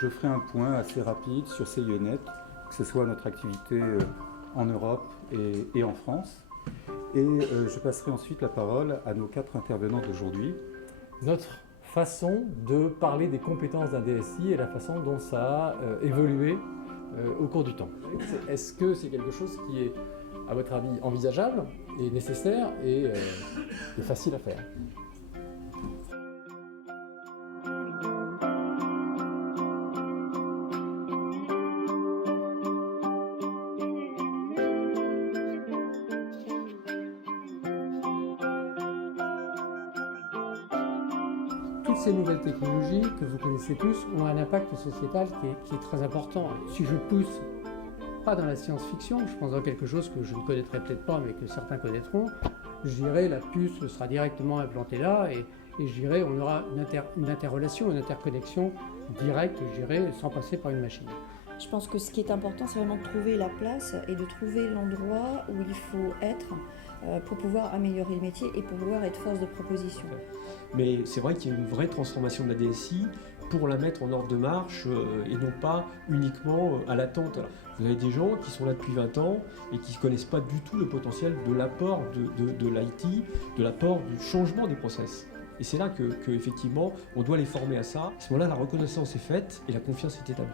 je ferai un point assez rapide sur CIONet, que ce soit notre activité en Europe et en France. Et je passerai ensuite la parole à nos 4 intervenants d'aujourd'hui. Notre façon de parler des compétences d'un DSI et la façon dont ça a évolué au cours du temps. Est-ce que c'est quelque chose qui est, à votre avis, envisageable et nécessaire et facile à faire ? Toutes ces nouvelles technologies que vous connaissez tous ont un impact sociétal qui est très important. Si je pousse pas dans la science-fiction, je pense dans quelque chose que je ne connaîtrai peut-être pas mais que certains connaîtront, je dirais la puce sera directement implantée là et je dirais on aura une interrelation, une interconnexion directe, je dirais, sans passer par une machine. Je pense que ce qui est important, c'est vraiment de trouver la place et de trouver l'endroit où il faut être pour pouvoir améliorer le métier et pour pouvoir être force de proposition. Mais c'est vrai qu'il y a une vraie transformation de la DSI pour la mettre en ordre de marche et non pas uniquement à l'attente. Vous avez des gens qui sont là depuis 20 ans et qui ne connaissent pas du tout le potentiel de l'apport de l'IT, de l'apport du changement des process. Et c'est là que effectivement, on doit les former à ça. À ce moment-là, la reconnaissance est faite et la confiance est établie.